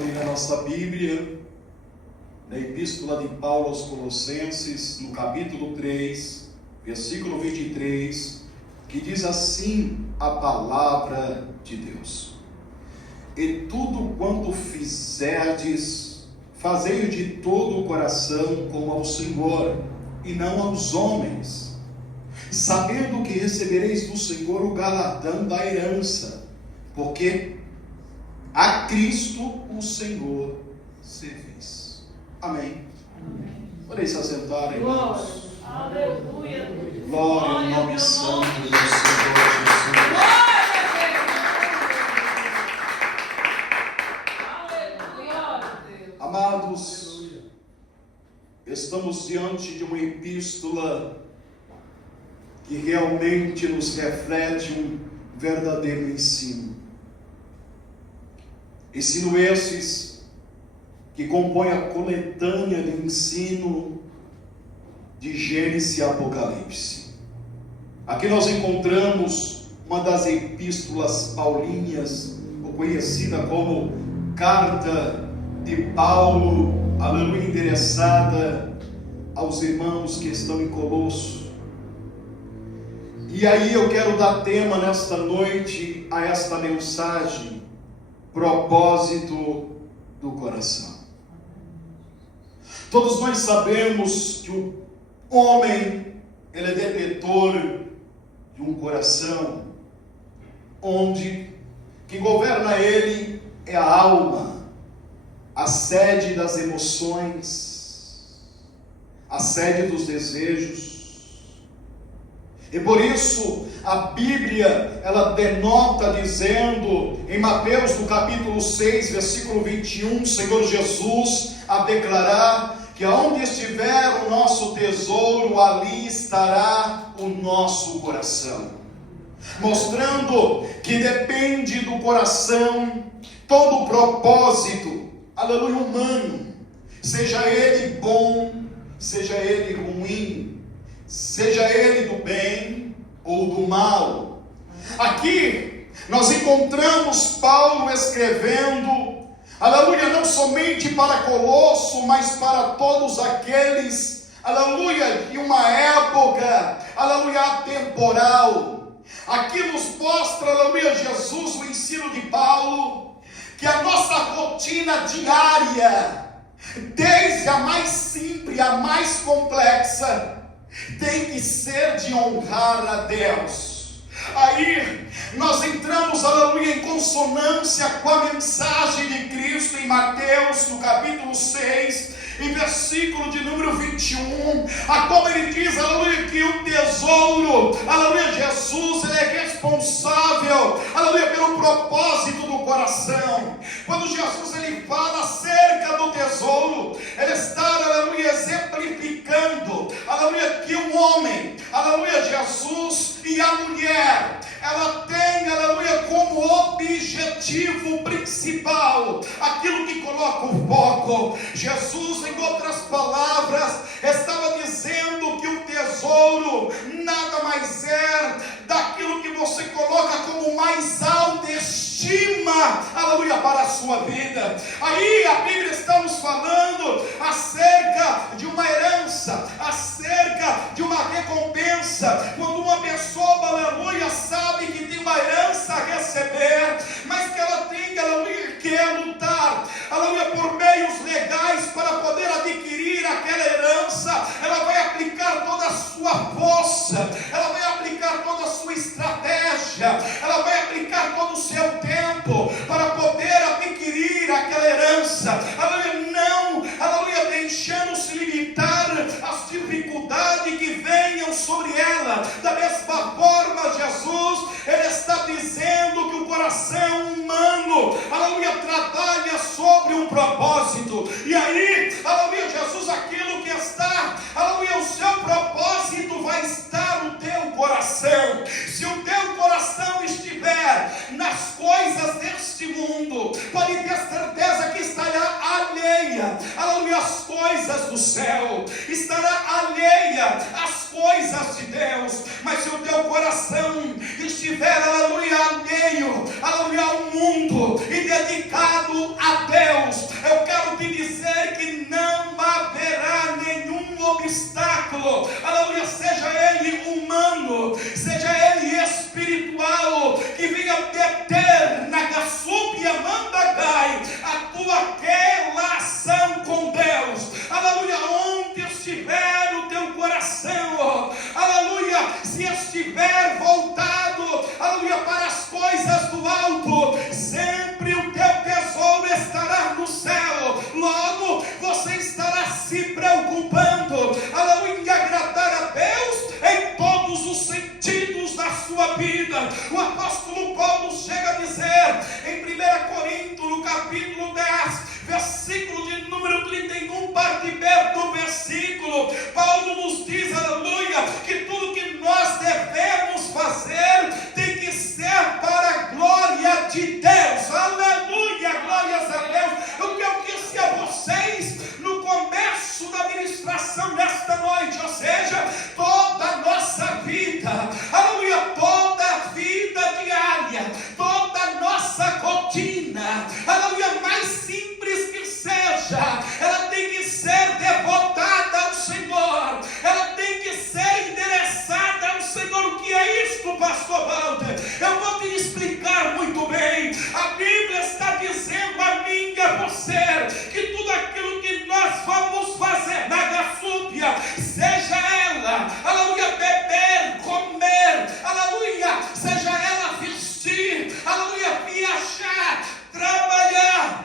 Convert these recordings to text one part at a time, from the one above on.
abrir a nossa Bíblia na Epístola de Paulo aos Colossenses, no capítulo 3, versículo 23, que diz assim a palavra de Deus: E tudo quanto fizerdes, fazei-o de todo o coração como ao Senhor, e não aos homens, sabendo que recebereis do Senhor o galardão da herança, porque a Cristo o Senhor servis. Amém. Podem se assentar, irmãos. Aleluia. Glória ao nome santo do Senhor Jesus. Amados, estamos diante de uma epístola que realmente nos reflete um verdadeiro ensino. Ensino esses que compõem a coletânea de ensino de Gênesis e Apocalipse. Aqui nós encontramos uma das epístolas paulíneas, ou conhecida como Carta de Paulo, aleluia, endereçada aos irmãos que estão em Colosso. E aí eu quero dar tema nesta noite a esta mensagem: propósito do coração. Todos nós sabemos que o homem, ele é detentor de um coração, onde quem governa ele é a alma, a sede das emoções, a sede dos desejos. E por isso a Bíblia, ela denota dizendo, em Mateus no capítulo 6, versículo 21, Senhor Jesus a declarar que aonde estiver o nosso tesouro, ali estará o nosso coração. Mostrando que depende do coração todo o propósito, aleluia, humano, seja ele bom, seja ele ruim, seja ele do bem ou do mal. Aqui nós encontramos Paulo escrevendo, aleluia, não somente para Colosso, mas para todos aqueles, aleluia, em uma época, aleluia, atemporal. Aqui nos mostra, aleluia, Jesus, o ensino de Paulo, que a nossa rotina diária, desde a mais simples a mais complexa, tem que ser de honrar a Deus. Aí nós entramos, aleluia, em consonância com a mensagem de Cristo em Mateus, no capítulo 6, em versículo de número 21, a qual ele diz, aleluia, que o tesouro, aleluia, Jesus, ele é responsável, aleluia, pelo propósito do coração. Quando Jesus, ele fala acerca do tesouro, ele está, aleluia, exemplificando, aleluia, que o homem, aleluia, Jesus e a mulher, ela tem, aleluia, como objetivo principal aquilo que coloca o foco. Jesus, em outras palavras, estava dizendo que o tesouro nada mais é daquilo que você coloca como mais alta estima, aleluia, para a sua vida. Aí a Bíblia está nos falando acerca de uma herança, acerca de uma recompensa. Quando uma pessoa, aleluia, sabe que tem uma herança a receber, mas que ela tem, aleluia, que lutar, aleluia, por meios legais para poder adquirir aquela herança, ela vai aplicar toda a sua força, ela vai aplicar toda a sua estratégia, ela vai aplicar todo o seu tempo para poder adquirir aquela herança, aleluia, não, aleluia, deixando-se limitar às dificuldades que venham sobre ela. Da mesma forma, Jesus, ele está dizendo que o coração humano, aleluia, trabalha sobre um propósito. E aí, aleluia, Jesus, aquilo que está, aleluia, o seu propósito vai estar no teu coração. Se o teu coração estiver nas coisas deste mundo, pode ter certeza que estará alheia, aleluia, às coisas do céu, estará alheia às coisas de Deus. Mas se o teu coração estiver, aleluia, alheio, aleluia, ao mundo e dedicado a Deus, ser que tudo aquilo que nós vamos fazer na gassúpia, seja ela, aleluia, beber, comer, aleluia, seja ela vestir, aleluia, viajar, trabalhar,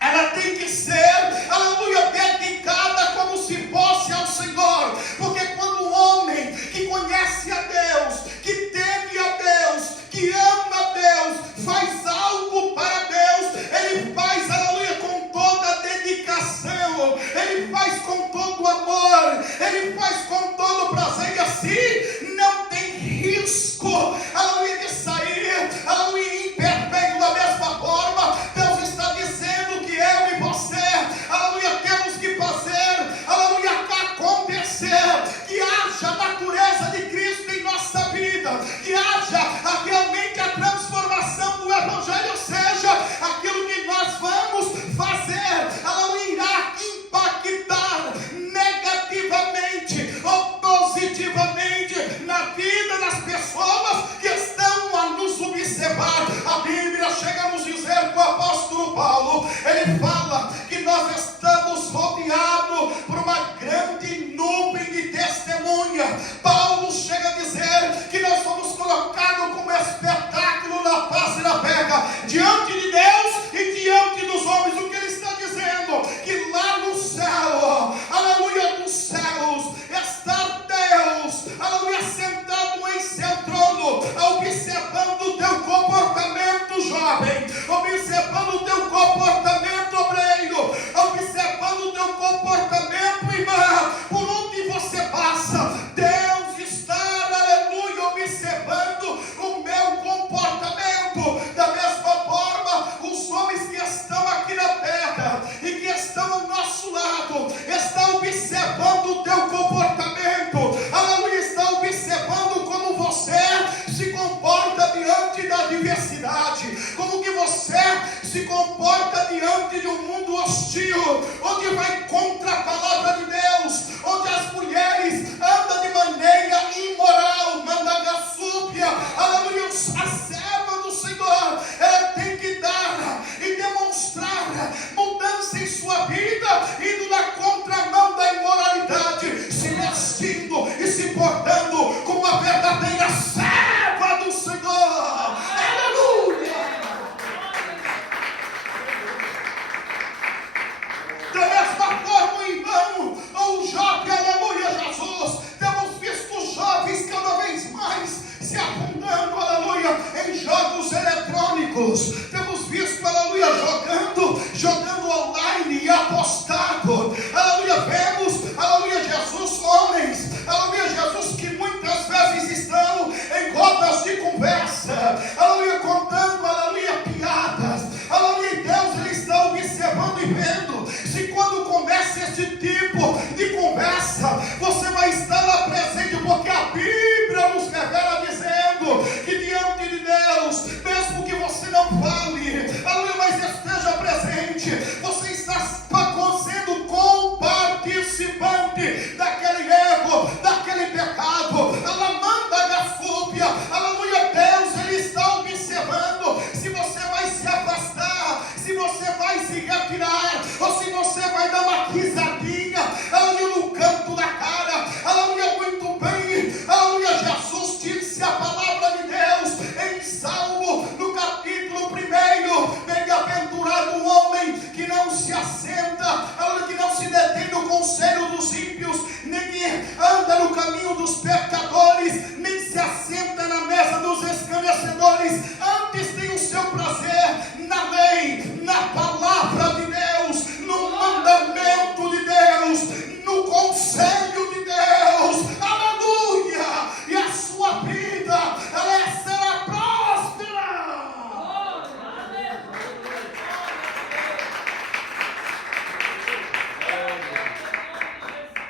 ela tem que ser, aleluia, dedicada como se fosse ao Senhor. Porque quando um homem que conhece a Deus, que teme a Deus, que ama a Deus, faz algo para Deus, ele faz, aleluia, com toda a dedicação, ele faz com todo o amor, ele faz com todo o prazer, e assim não tem risco, aleluia, de sair, aleluia, imperfeito. Da mesma forma, Deus está dizendo que eu e você, aleluia, temos que fazer, aleluia, acontecer, que haja a natureza de Cristo em nossa vida, que haja realmente a transformação do Evangelho, seja aquilo que nós vamos fazer, aleluia, irá impactar negativamente ou positivamente na vida das pessoas que estão a nos observar. A Bíblia chega a nos dizer que o apóstolo Paulo, ele fala que nós estamos rodeados por uma grande nuvem de testemunha. Paulo chega a dizer que nós somos colocados como espetáculo na face da terra, diante de Deus e diante dos homens. O que ele está dizendo? Que lá no céu, aleluia, dos céus, está Deus, aleluia, sentado em seu trono, observando o teu comportamento, jovem, observando o teu comportamento, obreiro, observando o teu comportamento, irmã, por onde você passa. Deus está, aleluia, observando o meu comportamento. Da mesma forma, os homens que estão aqui na terra e que estão ao nosso lado, estão observando o teu comportamento, aleluia, estão observando como você se comporta diante da adversidade, como que você se comporta diante de um mundo hostil, onde vai contra a palavra de Deus, onde as mulheres andam de maneira imoral, mandagassúpia, aleluia. A serva do Senhor, ela tem que dar e demonstrar mudança em sua vida, indo na contramão da imoralidade, se vestindo e se portando como uma verdadeira serva do Senhor. Aleluia! Da mesma forma, irmão, o jovem, aleluia, Jesus, temos visto jovens cada vez mais se afundando, aleluia, em jogos eletrônicos. Temos visto, aleluia, jogando online e apostado. Aleluia, vemos, aleluia, Jesus, homens, aleluia, Jesus, que muitas vezes estão em rodas de conversa, aleluia, contando, aleluia, piadas. Aleluia, Deus, ele está observando e vendo se quando começa esse tipo de conversa, você vai estar lá presente, porque a Bíblia nos revela dizendo que diante de Deus, mesmo que você não fale, aleluia, mas esteja presente, você está sendo comparticipante daquele erro, daquele pecado. Ela manda a gassúpia, aleluia, Deus, ele está observando se você vai se afastar, se você vai se retirar, ou se você vai dar uma risadinha, aleluia, no canto da cara. Aleluia, muito bem, aleluia, Jesus disse a palavra de Deus em Salmo, no capítulo 1, bem-aventurado o homem que não se assenta, aleluia, que não se detém no conselho dos ímpios, nem que anda no caminho dos pecadores, nem se assenta na mesa dos escarnecedores. Antes tem o seu prazer na lei, na palavra de Deus, no mandamento de Deus, no conselho de Deus. Aleluia! E a sua vida, ela será próspera.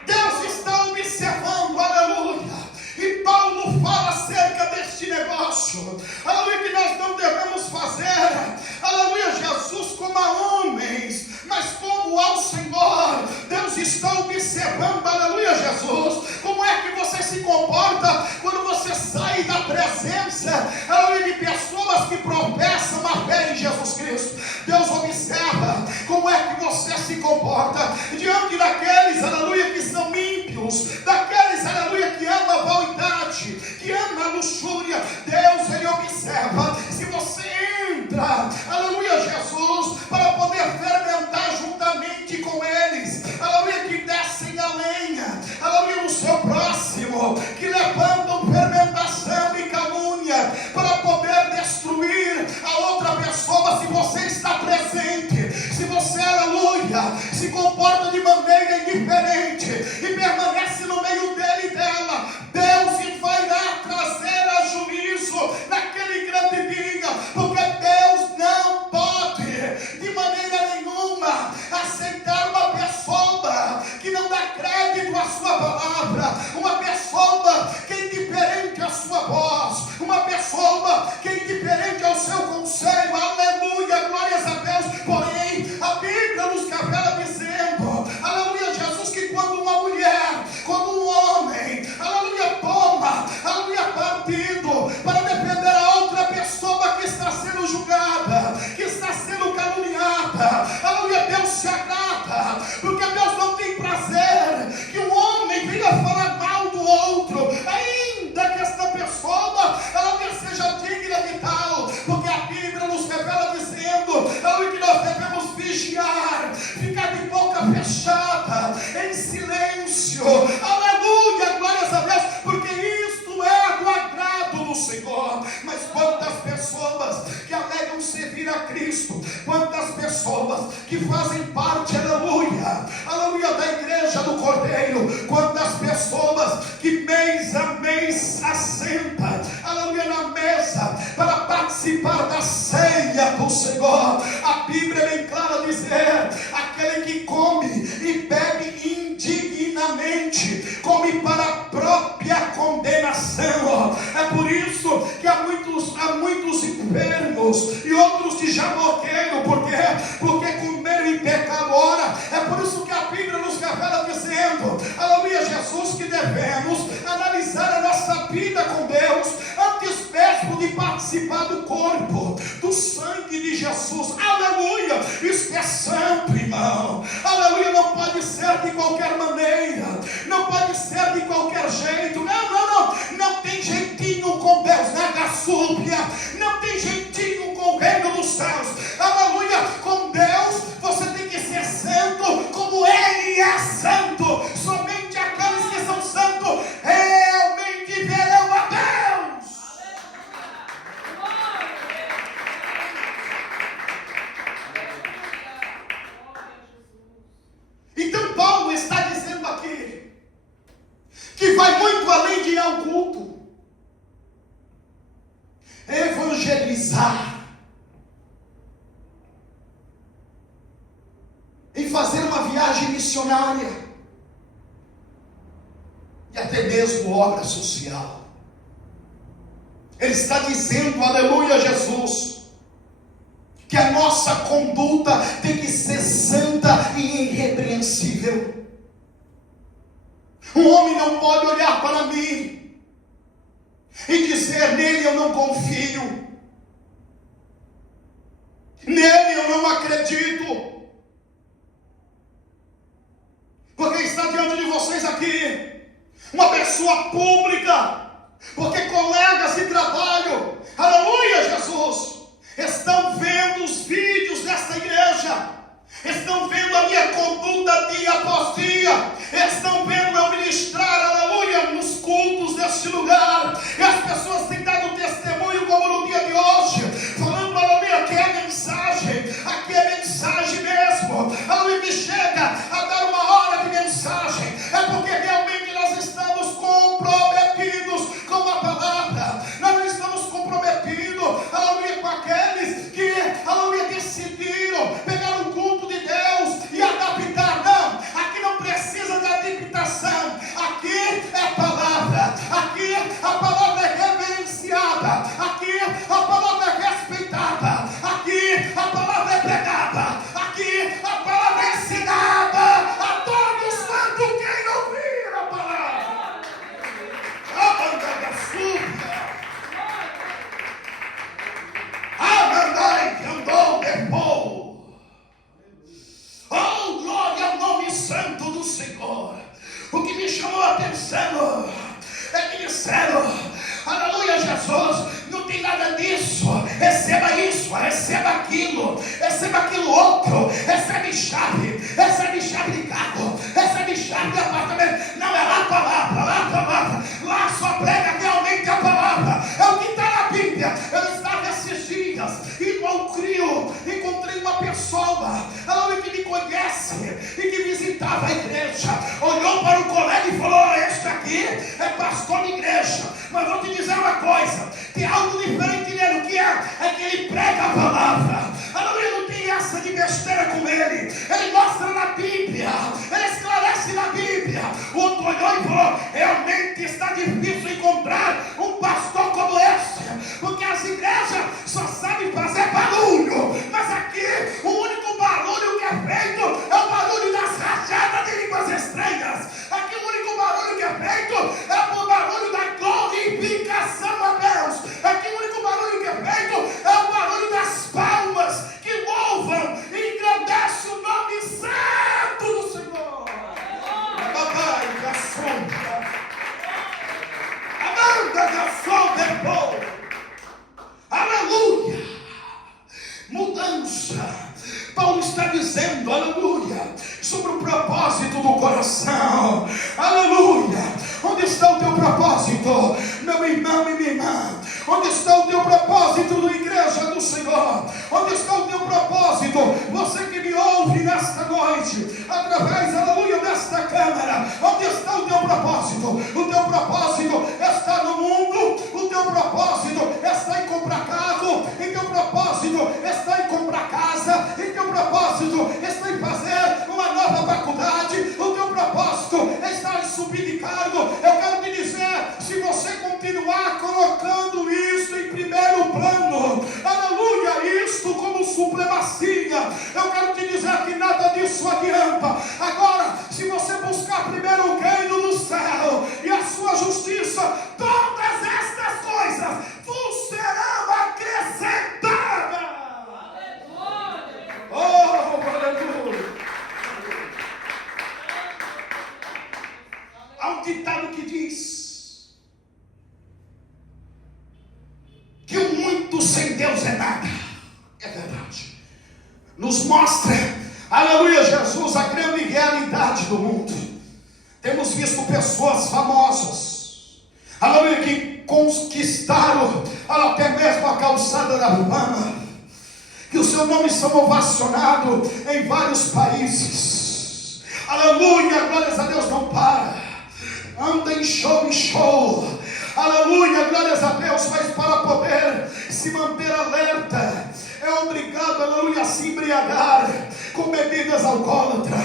Deus está observando, aleluia. E Paulo fala acerca deste negócio, aleluia, que nós não devemos fazer, aleluia, Jesus, como a homens, mas como ao Senhor. Deus está observando, aleluia, Jesus, como é que você se comporta quando você sai da presença, aleluia, de pessoas que professam a fé em Jesus Cristo. Deus observa como é que comporta diante daqueles, aleluia, que são ímpios, daqueles, aleluia, que amam a vaidade, que amam a luxúria. Deus, Ele observa se você entra, aleluia, Jesus, para poder fermentar juntamente com eles, aleluia, que descem a lenha, aleluia, no seu próximo, que levantam fermentação e calúnia para poder destruir a outra pessoa. Se você está presente, se você, aleluia, se comporta de maneira indiferente e permanece no meio dele e dela, Deus vai trazer a juízo naquele grande dia, porque Deus não pode de maneira nenhuma aceitar uma pessoa que não dá crédito à sua palavra, uma pessoa que é indiferente à sua voz, uma pessoa que é indiferente ao seu conselho. Aleluia, glórias a Deus. Porém, a Bíblia nos revela dizendo, aleluia, Jesus, que quando uma mulher, quando um homem, aleluia, toma, aleluia, partido para defender a outra pessoa que está sendo julgada, que está sendo caluniada, aleluia, Deus se agrada, porque Deus não tem prazer que um homem venha falar mal do outro, ainda que esta pessoa, aleluia, seja digna de tal, porque a Bíblia nos revela dizendo, aleluia, que nós devemos vigiar, ficar de boca fechada, em silêncio, aleluia, glórias a Deus, porque isto é do agrado do Senhor. Mas quantas pessoas que alegam servir a Cristo, quantas pessoas que fazem parte, aleluia, aleluia, da igreja do Cordeiro, quantas pessoas que mês a mês assentam, aleluia, na mesa para participar da ceia do Senhor. A Bíblia é bem clara a dizer, aquele que come e bebe indignamente, come para a própria condenação. É por isso que há muitos enfermos e outros que já morreram, porque comeram em pecado. Ora, é por isso que a Bíblia nos revela dizendo, aleluia, Jesus, que devemos analisar a nossa vida com Deus antes mesmo de participar do corpo, do sangue de Jesus. Aleluia, isso é santo, irmão. Aleluia, não pode ser de qualquer maneira, não pode ser de qualquer jeito. Não tem jeitinho com Deus, nada súbia, não tem jeitinho com o reino dos céus. Aleluia, com Deus você tem que ser santo como Ele é santo. Somente aqueles que são santos realmente verão a Deus. Então Paulo está dizendo aqui que vai muito além de ir ao culto, evangelizar, em fazer uma viagem missionária e até mesmo obra social. Ele está dizendo, aleluia, Jesus, que a nossa conduta tem que ser santa e irrepreensível. Um homem não pode olhar para mim e dizer, nele eu não confio, nele eu não acredito, porque está diante de vocês aqui uma pessoa pública, porque colegas de trabalho, aleluia, Jesus, estão vendo os vídeos desta igreja, estão vendo a minha conduta dia após dia, estão vendo eu ministrar, aleluia, nos cultos deste lugar, e as pessoas têm dado testemunho como no dia de hoje, falando, aleluia, que é mensagem, aqui é mensagem mesmo, aleluia, me chega a dar uma hora de mensagem, é porque realmente nós estamos comprometidos com a palavra, nós não estamos comprometidos, aleluia, com aqueles que, aleluia, decidiram pegar o culto de Deus Santo do Senhor. O que me chamou a atenção é que disseram: aleluia, Jesus, não tem nada disso, receba isso, receba aquilo outro, recebe chave de carro, recebe chave de apartamento. Não, é lá a palavra, lá só prega realmente a palavra, é o que está na Bíblia. Eu estava esses dias indo ao CRIO, encontrei uma pessoa, aleluia, que me conhece e que visitava a igreja, olhou para o colega e falou: este aqui é pastor de igreja, mas vou te dizer uma coisa, tem algo diferente nele. O que é? É que ele prega a palavra, aleluia, não tem essa de besteira com ele mostra na Bíblia, ele esclarece na Bíblia. O outro olhou e falou: realmente está difícil encontrar um pastor como esse, porque as igrejas só sabem fazer barulho, mas aqui o único barulho que é feito é o barulho das rajadas de línguas estranhas. Aqui o único barulho que é feito é o barulho da glorificação a Deus. Aqui o único barulho que é feito é o barulho das palmas que louvam e engrandecem o nome santo do Senhor. Papai da sombra, Amanda da sombra, aleluia. Mudança. Paulo está dizendo, aleluia, sobre o propósito do coração, aleluia. Onde está o teu propósito, meu irmão e minha irmã? Onde está o teu propósito na igreja do Senhor? Onde está o teu propósito? Você que me ouve nesta noite, através, aleluia, desta câmara, onde está o teu propósito? O teu propósito está no mundo, o teu propósito está em comprar carro, o teu propósito está em comprar casa, o teu propósito está em fazer uma nova faculdade, o teu propósito está em subir de cargo. Eu quero te dizer, se você continuar colocando isso em primeiro plano, aleluia, isto como supremacia, eu quero te dizer que nada disso adianta. Agora, se você buscar primeiro o reino do céu e a sua justiça, todas estas coisas vos serão acrescentadas. Oh, aleluia. Há um ditado que diz que o muito sem Deus é nada. É verdade. Nos mostra, aleluia, Jesus, a grande realidade do mundo. Temos visto pessoas famosas, aleluia, que conquistaram até mesmo a calçada da fama, que o seu nome são ovacionados em vários países. Aleluia, glórias a Deus, não para, anda em show, aleluia, glórias a Deus, mas para poder se manter alerta, é obrigado, aleluia, a se embriagar com bebidas alcoólatras,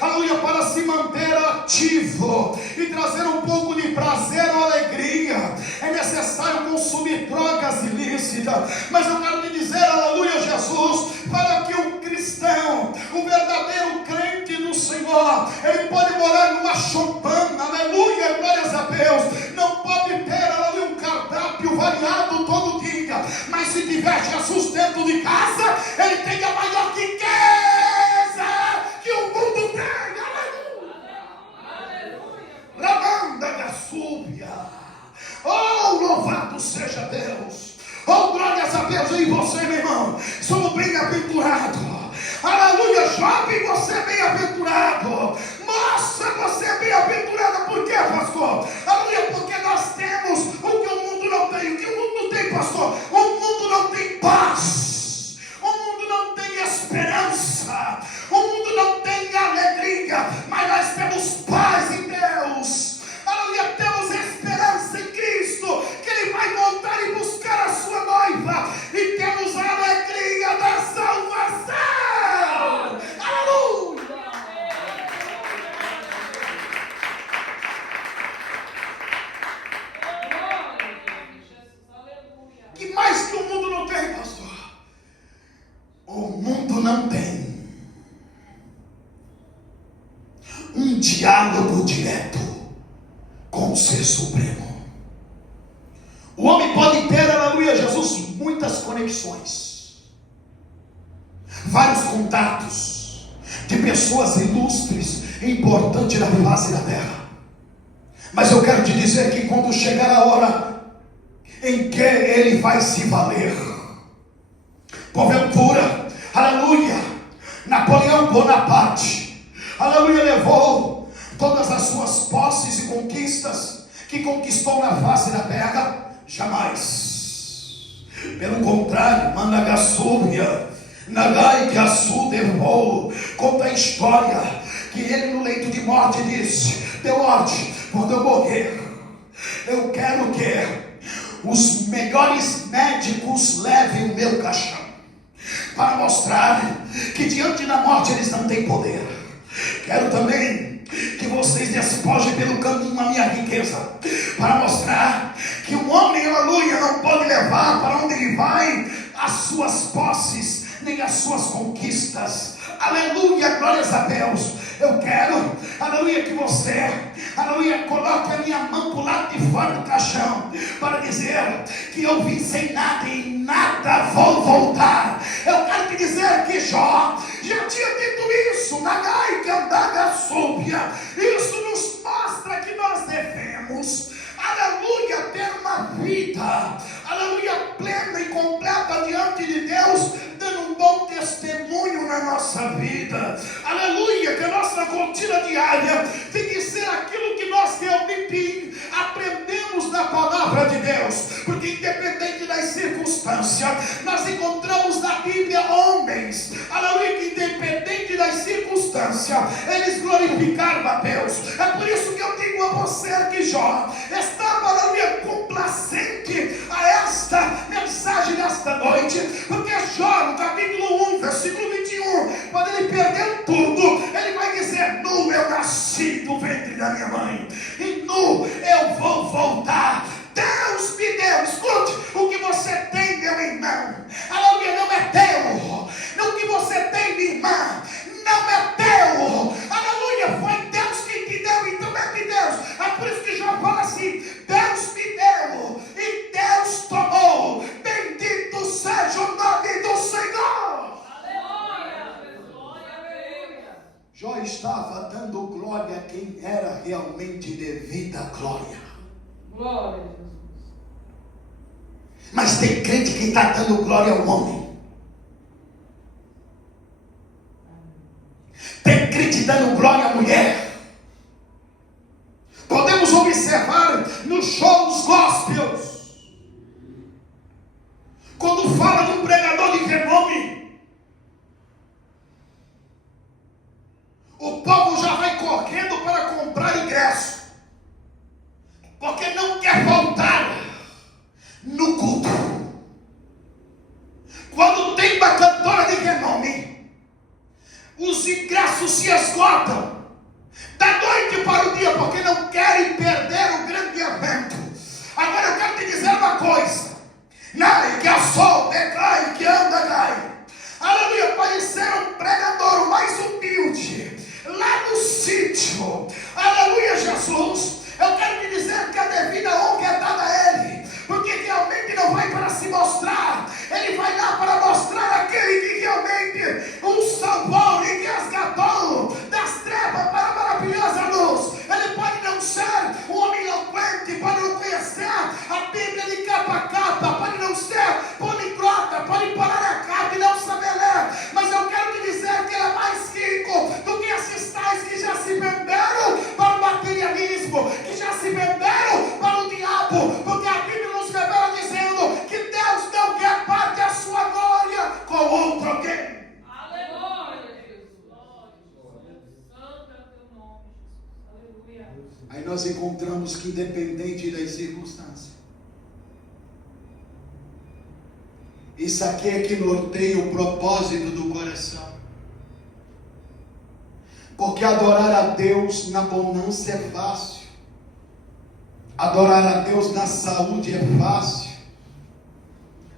aleluia, para se manter ativo e trazer um pouco de prazer ou alegria, é necessário consumir drogas ilícitas. Mas eu quero te dizer, aleluia, Jesus, para que o cristão, o verdadeiro crente do Senhor, ele pode morar numa choupana, aleluia, glórias a Deus, não pode ter, aleluia, um cardápio variado todo dia, mas se tiver Jesus dentro de casa, ele tem a maior riqueza que o mundo tem, aleluia. Lamanda da súbia, oh, louvado seja Deus, oh, glórias a Deus. E você, meu irmão, somos bem-aventurados, aleluia. Jovem, você é bem-aventurado, moça, você é bem-aventurada. Por quê, pastor? Aleluia, porque nós temos o que o mundo não tem. O que o mundo não tem, pastor? O mundo não tem paz, o mundo não tem esperança, o mundo não tem alegria, mas nós temos paz em Deus, aleluia, temos esperança em Cristo, que Ele vai voltar e buscar a sua noiva, e temos a alegria da salvação, aleluia. Que mais que o mundo não tem, pastor? O mundo não tem um diálogo direto com o Ser Supremo. O homem pode ter, aleluia, Jesus, muitas conexões, vários contatos de pessoas ilustres importante na face da terra. Mas eu quero te dizer que quando chegar a hora em que ele vai se valer, porventura, aleluia, Napoleão Bonaparte, aleluia, levou todas as suas posses e conquistas que conquistou na face da terra? Jamais. Pelo contrário, Managassúbia, Nagai que Assu levou. Conta a história que ele no leito de morte disse: deu ordem, quando eu morrer, eu quero que os melhores médicos levem o meu caixão, para mostrar que diante da morte eles não têm poder. Quero também que vocês despojem pelo caminho a minha riqueza, para mostrar que o homem, aleluia, não pode levar para onde ele vai as suas posses, nem as suas conquistas. Aleluia, glórias a Deus. Eu quero, aleluia, que você, aleluia, coloque a minha mão para o lado de fora do caixão, para dizer que eu vim sem nada e em nada vou voltar. Eu quero te dizer que Jó já tinha dito isso, Nagai que andaga súbia. Isso nos mostra que nós devemos, aleluia, ter uma vida, aleluia, plena e completa diante de Deus, dando um bom testemunho na nossa vida. Aleluia, que a nossa rotina diária tem que ser aquilo que nós realmente aprendemos na palavra de Deus, porque independente das circunstâncias, nós encontramos na Bíblia homens, aleluia, que independente das circunstâncias, eles glorificaram a Deus. É por isso que eu digo a você que Jó estava, aleluia, complacente a esta mensagem nesta noite, porque Jó, no capítulo 1, versículo 21, quando ele perdeu tudo, ele vai dizer: nu eu nasci do ventre da minha mãe, e nu eu vou voltar. Deus me deu, escute, o que você tem, meu irmão, aleluia, não é teu. O que você tem, minha irmã, não é teu. Aleluia, foi Deus que te deu, então é de Deus. É por isso que Jó fala assim: Deus me deu e Deus tomou. Bendito seja o nome do Senhor. Jó estava dando glória a quem era realmente devida a glória. Glória a Jesus. Mas tem crente que está dando glória ao homem. Tem crente dando glória à mulher. Podemos observar nos shows gospels, quando fala de um pregador de renome, o povo já vai correndo para comprar ingresso, porque não quer voltar no culto. Quando tem uma cantora de renome, os ingressos se esgotam da noite para o dia, porque não querem perder o grande evento. Agora eu quero te dizer uma coisa: Nai que assou, decai que anda, cai. Aleluia, pode ser um pregador o mais humilde lá no sítio. Aleluia, Jesus. Eu quero te dizer que a devida honra é dada a Ele, porque realmente não vai para se mostrar, Ele vai lá para mostrar aquele que realmente o salvou e que resgatou das trevas para a maravilhosa luz. Ele pode não ser um homem eloquente, pode não conhecer a Bíblia de capa a capa, pode não ser poliglota, pode parar a capa e não saber ler, mas eu quero te dizer que Ele é mais rico do que esses tais que já se venderam para o materialismo, que já se venderam para o diabo, porque a Bíblia nos revela dizendo que Deus não quer parte da sua glória com outro alguém. Aleluia, Jesus. Santo é o teu nome, Jesus. Aleluia. Aí nós encontramos que independente das circunstâncias, isso aqui é que norteia o propósito do coração. Porque adorar a Deus na bonança é fácil. Adorar a Deus na saúde é fácil.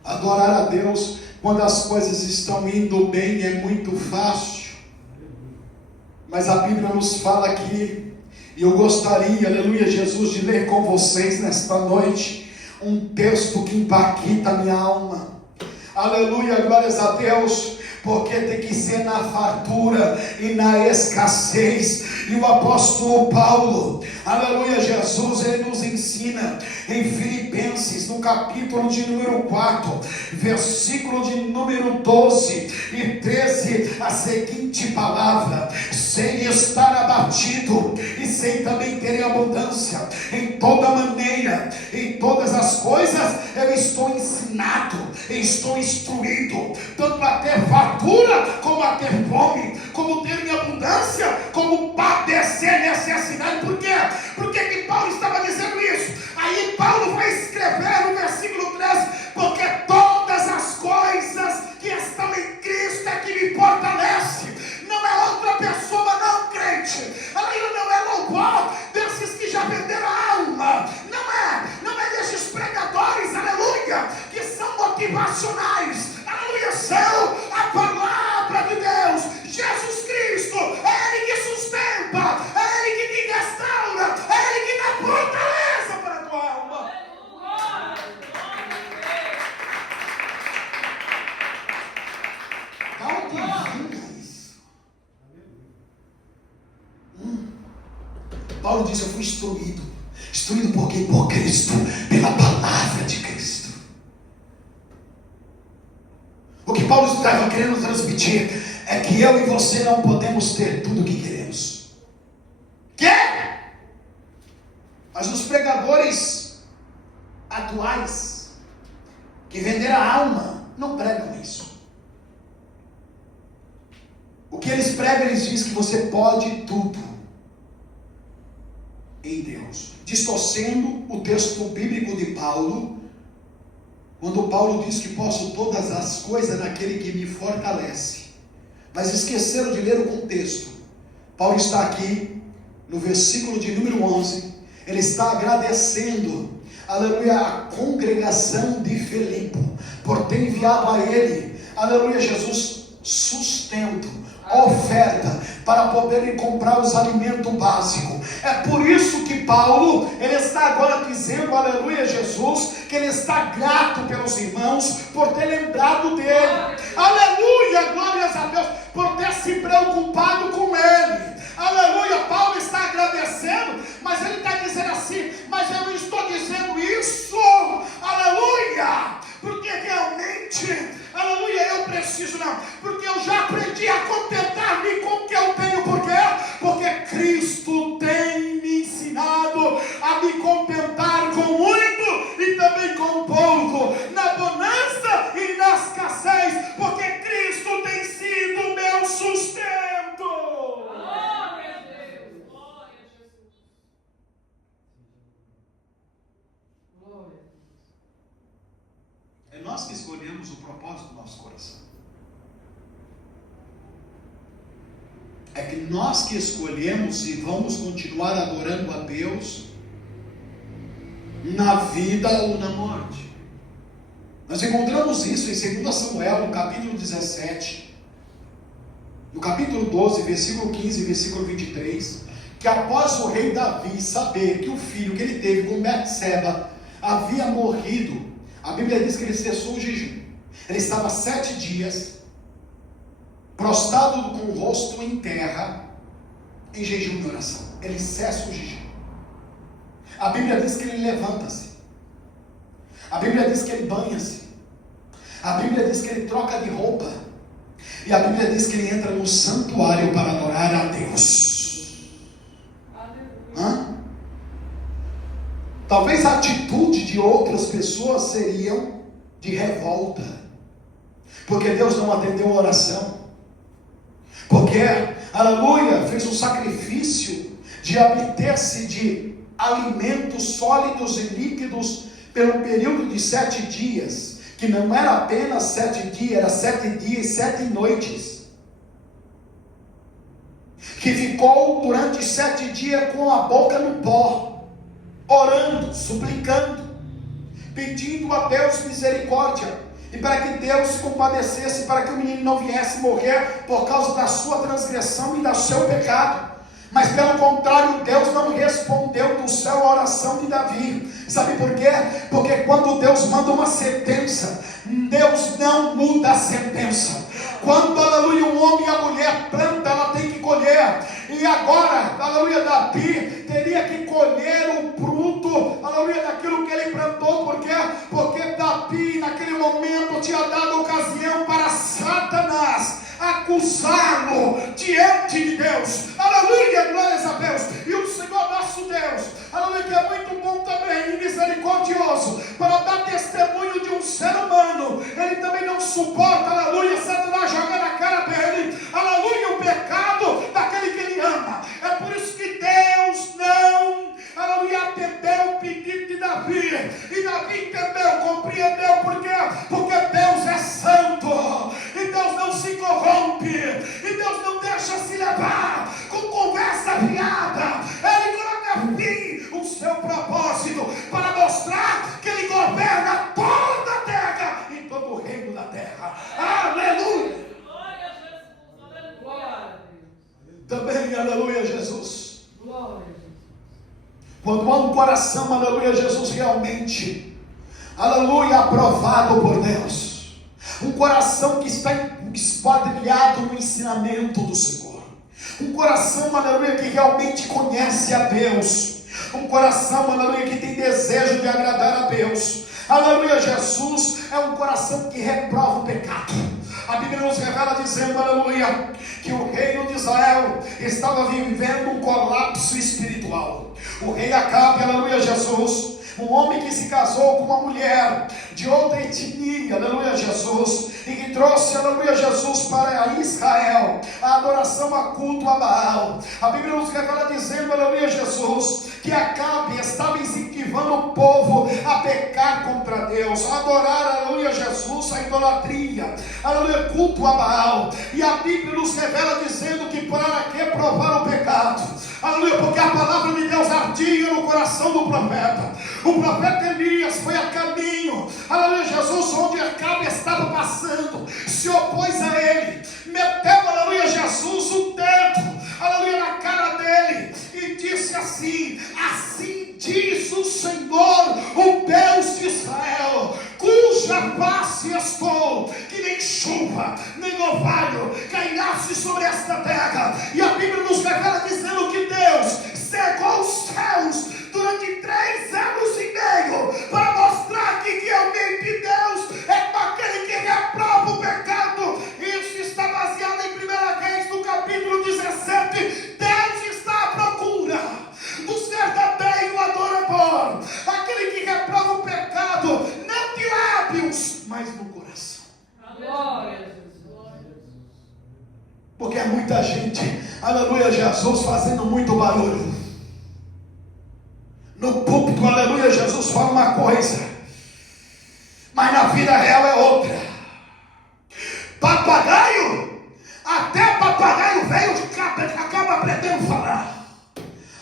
Adorar a Deus quando as coisas estão indo bem é muito fácil. Mas a Bíblia nos fala aqui, e eu gostaria, aleluia, Jesus, de ler com vocês nesta noite um texto que impacta a minha alma. Aleluia, glórias a Deus, porque tem que ser na fartura e na escassez. E o apóstolo Paulo, aleluia, Jesus, ele nos ensina em Filipenses, no capítulo de número 4, versículo de número 12 e 13, a seguinte palavra: sem estar abatido e sem também ter abundância, em toda maneira, em todas as coisas, eu estou ensinado, estou instruído, tanto a ter fartura, como a ter fome, como ter em abundância, como padecer necessidade. Por quê? Por que Paulo estava dizendo isso? Aí Paulo vai escrever no versículo 13: porque todas as coisas que estão em Cristo é que me fortalece. Não é outra pessoa, não, crente. Aleluia, não é louvor desses que já venderam a alma. Não é desses pregadores, aleluia, que são motivacionais. Aleluia, são a palavra de Deus, Jesus Cristo. É Ele que sustenta, é Ele que te restaura, é Ele que dá fortaleza para a tua alma. Da onde vinha isso? Paulo disse: eu fui instruído por quê? Por Cristo, pela palavra de Cristo. O que Paulo estava querendo transmitir é que eu e você não podemos ter tudo o que queremos. Mas os pregadores atuais que venderam a alma não pregam isso. O que eles pregam, eles dizem que você pode tudo em Deus, distorcendo o texto bíblico de Paulo, quando Paulo diz que posso todas as coisas naquele que me fortalece. Mas esqueceram de ler o contexto. Paulo está aqui no versículo de número 11, ele está agradecendo, aleluia, a congregação de Filipe por ter enviado a ele, aleluia, Jesus, sustento, oferta, para poderem comprar os alimentos básicos. É por isso que Paulo, ele está agora dizendo, aleluia, Jesus, que ele está grato pelos irmãos por ter lembrado dele. Aleluia, glórias a Deus, por ter se preocupado com ele. Aleluia, Paulo está agradecendo, mas ele está dizendo assim: mas eu não estou dizendo isso, aleluia, porque realmente, aleluia, eu preciso, não, porque eu já aprendi a contentar-me com o que eu tenho. Por quê? Porque Cristo tem me ensinado a me contentar com muito e também com pouco, na bonança e na escassez, porque Cristo tem sido o meu sustento. É nós que escolhemos o propósito do nosso coração. É que nós que escolhemos se vamos continuar adorando a Deus na vida ou na morte. Nós encontramos isso em 2 Samuel, no capítulo 17, no capítulo 12, versículo 15 e versículo 23, que após o rei Davi saber que o filho que ele teve com Betseba havia morrido, a Bíblia diz que ele cessou o jejum. Ele estava 7 dias prostrado com o rosto em terra, em jejum e oração. Ele cessa o jejum. A Bíblia diz que ele levanta-se. A Bíblia diz que ele banha-se. A Bíblia diz que ele troca de roupa. E a Bíblia diz que ele entra no santuário para adorar a Deus. Talvez a atitude de outras pessoas seriam de revolta, porque Deus não atendeu a oração, porque, aleluia, fez um sacrifício de abster-se de alimentos sólidos e líquidos pelo período de 7 dias, que não era apenas 7 dias, era 7 dias e 7 noites, que ficou durante 7 dias com a boca no pó, orando, suplicando, pedindo a Deus misericórdia, e para que Deus se compadecesse, para que o menino não viesse morrer por causa da sua transgressão e do seu pecado. Mas pelo contrário, Deus não respondeu do céu a oração de Davi. Sabe por quê? Porque quando Deus manda uma sentença, Deus não muda a sentença. Quando, aleluia, um homem e a mulher planta, ela tem que colher. E agora, aleluia, Davi teria que colher o fruto, aleluia, daquilo que ele plantou. Por quê? Porque Davi naquele momento tinha dado ocasião para Satanás acusá-lo diante de Deus. Aleluia, glórias a Deus. E o Senhor nosso Deus, aleluia, que é muito bom também e misericordioso para dar testemunho de um ser humano. Ele também não suporta, aleluia, Satanás jogar na cara dele, aleluia, o pecado daquele que ele ama. É por isso que Deus não, aleluia, atendeu o pedido de Davi. E Davi entendeu, compreendeu. Por quê? Porque Deus é santo. E Deus não se corrompe. E Deus não deixa se levar com conversa fiada. Ele coloca fim o seu propósito para mostrar que ele governa toda a terra e todo o reino da terra. Aleluia. Glória a Jesus. Aleluia. Também, aleluia, Jesus. Glória a Jesus. Quando há um coração, aleluia, Jesus, realmente, aleluia, aprovado por Deus, um coração que está esquadrilhado no ensinamento do Senhor, um coração, aleluia, que realmente conhece a Deus, um coração, aleluia, que tem desejo de agradar a Deus, aleluia, Jesus, é um coração que reprova o pecado. A Bíblia nos revela dizendo, aleluia, que o reino de Israel estava vivendo um colapso espiritual. O rei Acabe, aleluia, Jesus, um homem que se casou com uma mulher de outra etnia, aleluia, Jesus, e que trouxe, aleluia, Jesus, para Israel a adoração a culto a Baal. A Bíblia nos revela dizendo, aleluia, Jesus, que Acabe estava incentivando o povo a pecar contra Deus, a adorar, aleluia, Jesus, a idolatria, aleluia, culto a Baal. E a Bíblia nos revela dizendo que para que provar o pecado, aleluia, porque a palavra de Deus ardia no coração do profeta. O profeta Elias foi a caminho, aleluia, Jesus, onde Acabe estava passando, se opôs a ele, meteu, aleluia, Jesus, o dedo, aleluia, na cara dele, e disse assim: assim diz o Senhor, o Deus de Israel, cuja face estou, que nem chuva, nem orvalho cairá-se sobre esta terra. E a Bíblia nos revela dizendo que Deus cegou os céus durante 3 anos e meio, para mostrar que realmente Deus é aquele que reprova o pecado. Isso está baseado em 1 Reis, no capítulo 17. Deus está à procura dos verdadeiros adoradores, aquele que reprova o pecado, não de lábios, mas no coração. Glória a Jesus. Porque é muita gente, aleluia, Jesus, fazendo muito barulho. No púlpito, aleluia, Jesus fala uma coisa, mas na vida real é outra. Papagaio, até papagaio velho acaba aprendendo a falar.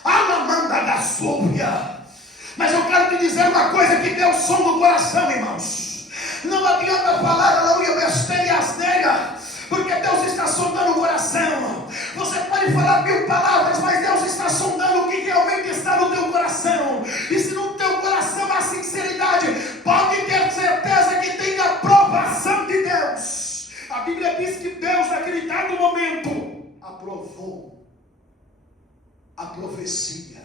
Alamanda da súbia. Mas eu quero te dizer uma coisa que deu som no coração, irmãos. Não adianta falar, aleluia, besteira e asneira, porque Deus está sondando o coração. Você pode falar 1000 palavras, mas Deus está sondando o que realmente está no teu coração. E se no teu coração há sinceridade, pode ter certeza que tem a aprovação de Deus. A Bíblia diz que Deus, naquele dado momento, aprovou a profecia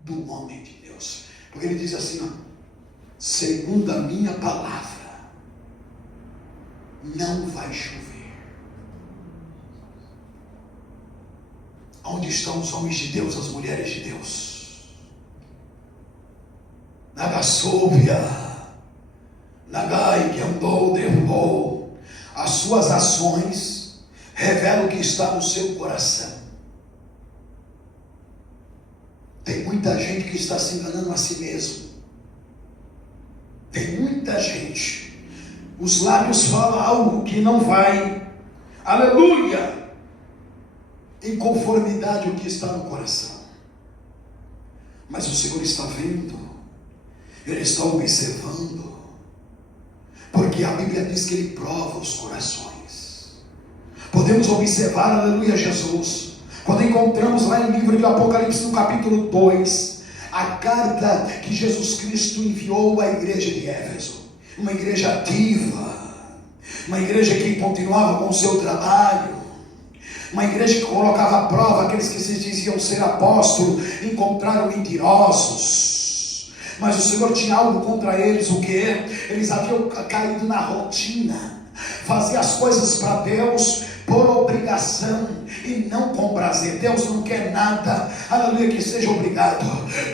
do homem de Deus. Porque ele diz assim, ó, segundo a minha palavra, não vai chover. Onde estão os homens de Deus, as mulheres de Deus? Nagasóvia, Nagai que andou, derrubou. As suas ações revelam o que está no seu coração. Tem muita gente que está se enganando a si mesmo. Tem muita gente. Os lábios falam algo que não vai, aleluia, em conformidade com o que está no coração. Mas o Senhor está vendo, Ele está observando, porque a Bíblia diz que Ele prova os corações. Podemos observar, aleluia, Jesus, quando encontramos lá em livro de Apocalipse, no capítulo 2, a carta que Jesus Cristo enviou à igreja de Éfeso, uma igreja ativa, uma igreja que continuava com o seu trabalho, uma igreja que colocava à prova aqueles que se diziam ser apóstolos, encontraram mentirosos, mas o Senhor tinha algo contra eles. O que? Eles haviam caído na rotina, fazer as coisas para Deus por obrigação e não com prazer. Deus não quer nada, aleluia, que seja obrigado.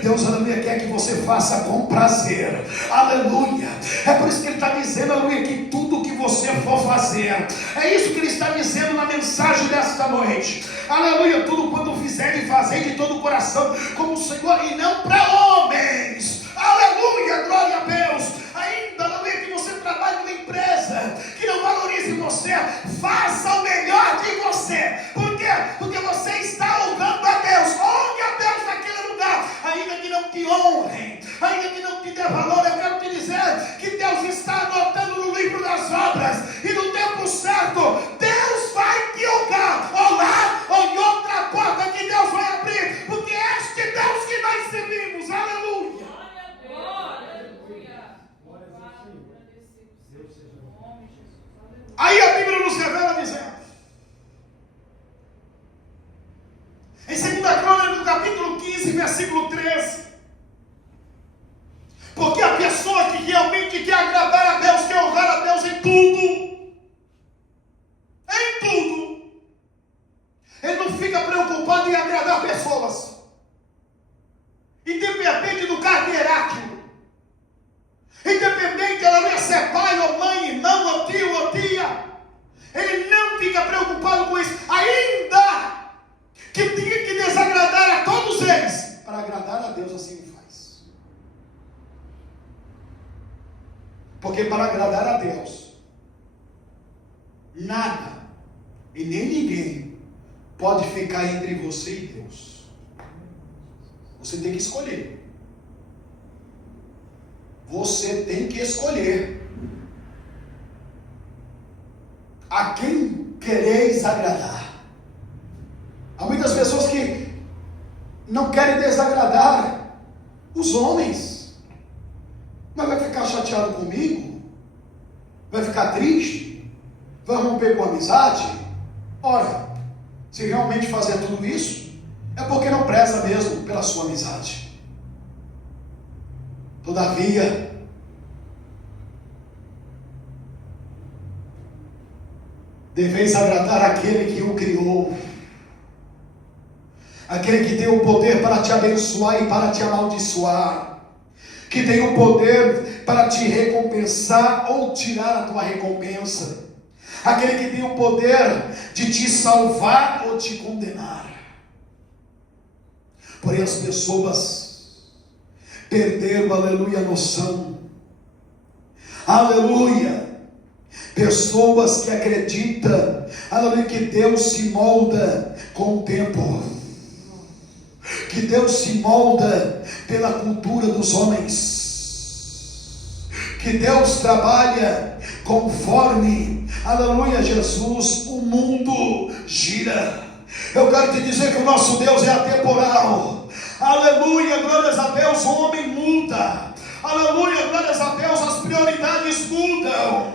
Deus, aleluia, quer que você faça com prazer, aleluia. É por isso que Ele está dizendo, aleluia, que tudo que você for fazer, é isso que Ele está dizendo na mensagem desta noite, aleluia. Tudo quanto fizerem, fazei de todo o coração, como o Senhor, e não para homens, aleluia, glória a Deus. Ainda, aleluia, que você trabalhe numa empresa que não valorize você, faça o melhor de você. Por quê? Porque você está honrando a Deus. Honre a Deus naquele lugar. Ainda que não te honrem, ainda que não te dê valor, eu quero te dizer que Deus está anotando no livro das obras, e no tempo certo Deus vai te honrar, ou lá ou em outra porta que Deus vai abrir, porque é este Deus que nós servimos, aleluia. Aí a Bíblia nos revela dizendo, em 2 Crônicas, no capítulo 15, versículo 13, porque a pessoa que realmente quer agradar a Deus, quer honrar a Deus em tudo, ele não fica preocupado em agradar pessoas, independente do cargo hierárquico, independente ela se é pai ou mãe, irmão ou tio ou tia, ele não fica preocupado com isso, ainda que tenha que desagradar a todos eles, para agradar a Deus assim o faz. Porque para agradar a Deus, nada e nem ninguém pode ficar entre você e Deus. Você tem que escolher. Você tem que escolher a quem quereis agradar. Há muitas pessoas que não querem desagradar os homens, mas vai ficar chateado comigo, vai ficar triste, vai romper com a amizade. Ora, se realmente fazer tudo isso, é porque não preza mesmo pela sua amizade. Todavia, deveis agradar aquele que o criou, aquele que tem o poder para te abençoar e para te amaldiçoar, que tem o poder para te recompensar ou tirar a tua recompensa, aquele que tem o poder de te salvar ou te condenar. Porém as pessoas perderam, aleluia, a noção, aleluia. Pessoas que acreditam, aleluia, que Deus se molda com o tempo, que Deus se molda pela cultura dos homens, que Deus trabalha conforme, aleluia, Jesus, o mundo gira. Eu quero te dizer que o nosso Deus é atemporal, aleluia, glórias a Deus. O homem muda, aleluia, glórias a Deus. As prioridades mudam,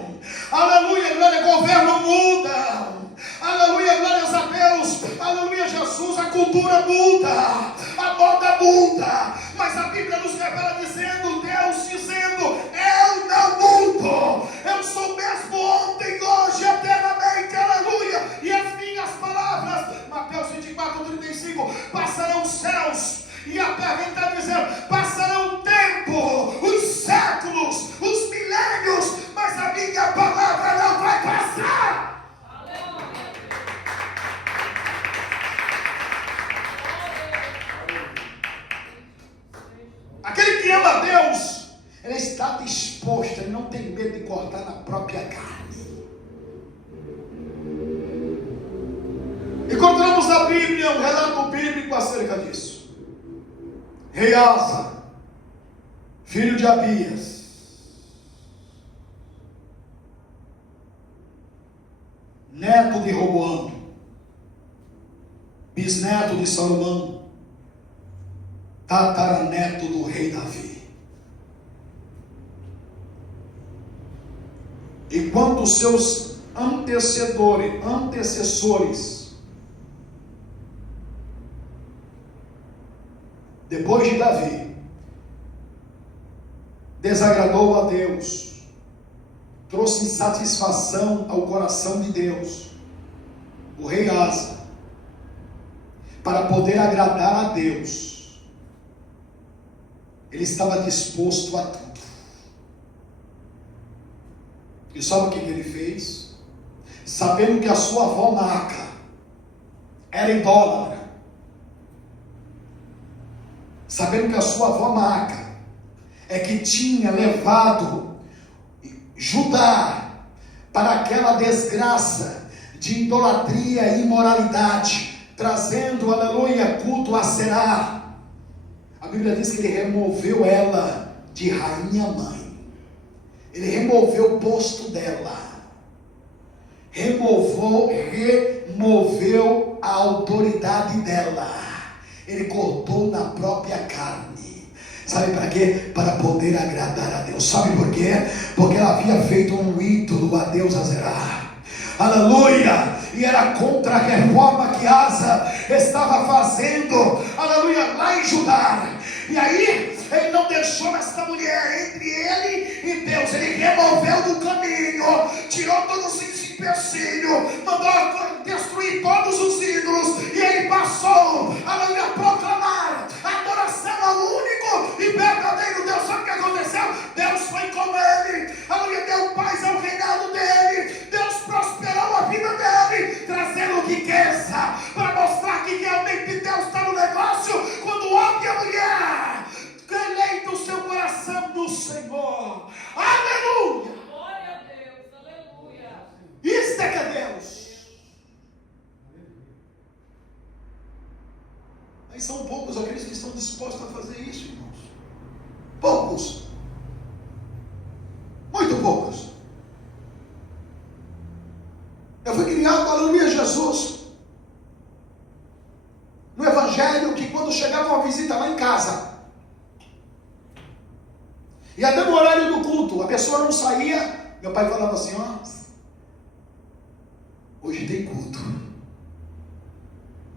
aleluia, glória, governo muda, aleluia, glórias a Deus, aleluia, Jesus, a cultura muda, a moda muda, mas a Bíblia nos revela dizendo, Deus dizendo, eu não mudo, eu sou mesmo ontem, hoje, eternamente, aleluia, e as minhas palavras, Mateus 24:35, passarão os céus e a terra. Ele está dizendo, passarão o tempo, os séculos, os milênios, mas a minha palavra não vai passar. Aquele que ama a Deus, ele está disposto, ele não tem medo de cortar na própria carne. Encontramos na Bíblia um relato bíblico acerca disso. Rei Asa, filho de Abias, neto de Roboão, bisneto de Salomão, tataraneto do rei Davi. enquanto os seus antecessores, depois de Davi, desagradou a Deus, trouxe insatisfação ao coração de Deus, o rei Asa, para poder agradar a Deus, ele estava disposto a tudo. E sabe o que ele fez? Sabendo que a sua avó Maaca era idólatra, sabendo que a sua avó Maaca é que tinha levado Judá para aquela desgraça de idolatria e imoralidade, trazendo, aleluia, culto a Será. A Bíblia diz que ele removeu ela de rainha mãe. Ele removeu o posto dela, removeu a autoridade dela, ele cortou na própria carne. Sabe para quê? Para poder agradar a Deus. Sabe por quê? Porque ela havia feito um ídolo a Deus Azerá. Aleluia! E era contra a reforma que Asa estava fazendo, aleluia, lá em Judá. E aí ele não deixou esta mulher entre ele e Deus. Ele removeu do caminho, tirou todos os empecilhos, mandou destruir todos os ídolos, e ele passou, aleluia, a proclamar a adoração ao único e verdadeiro Deus. Sabe o que aconteceu? Deus foi com ele, aleluia, deu paz ao reinado dele, Deus prosperou a vida dele, trazendo riqueza, para mostrar que realmente Deus está no negócio. Quando o homem e a mulher deleita o seu coração no Senhor, aleluia, Glória a Deus, aleluia. isto é que é Deus. Mas são poucos aqueles que estão dispostos a fazer isso, irmãos. Poucos, muito poucos. Eu fui criado, aleluia, Jesus, no evangelho, que quando chegava uma visita lá em casa, e até no horário do culto, a pessoa não saía, meu pai falava assim: ó, hoje tem culto,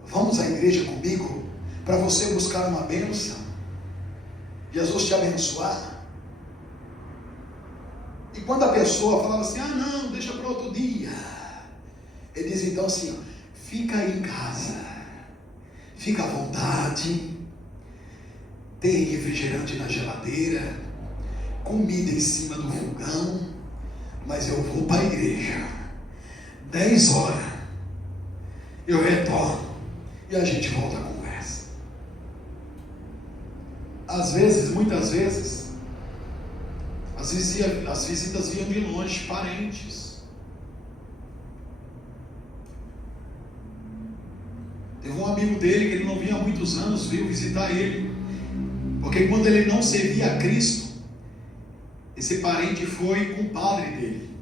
vamos à igreja comigo, para você buscar uma bênção, Jesus te abençoar. E quando a pessoa falava assim: ah não, deixa para outro dia, ele diz então assim: ó, fica aí em casa, fica à vontade, tem refrigerante na geladeira, comida em cima do fogão, mas eu vou para a igreja, 10 horas, eu retorno, e a gente volta a conversa. Às vezes, muitas vezes, as visitas vinham de longe, parentes. Teve um amigo dele que ele não vinha há muitos anos, veio visitar ele, porque quando ele não servia a Cristo, esse parente foi com o padre dele,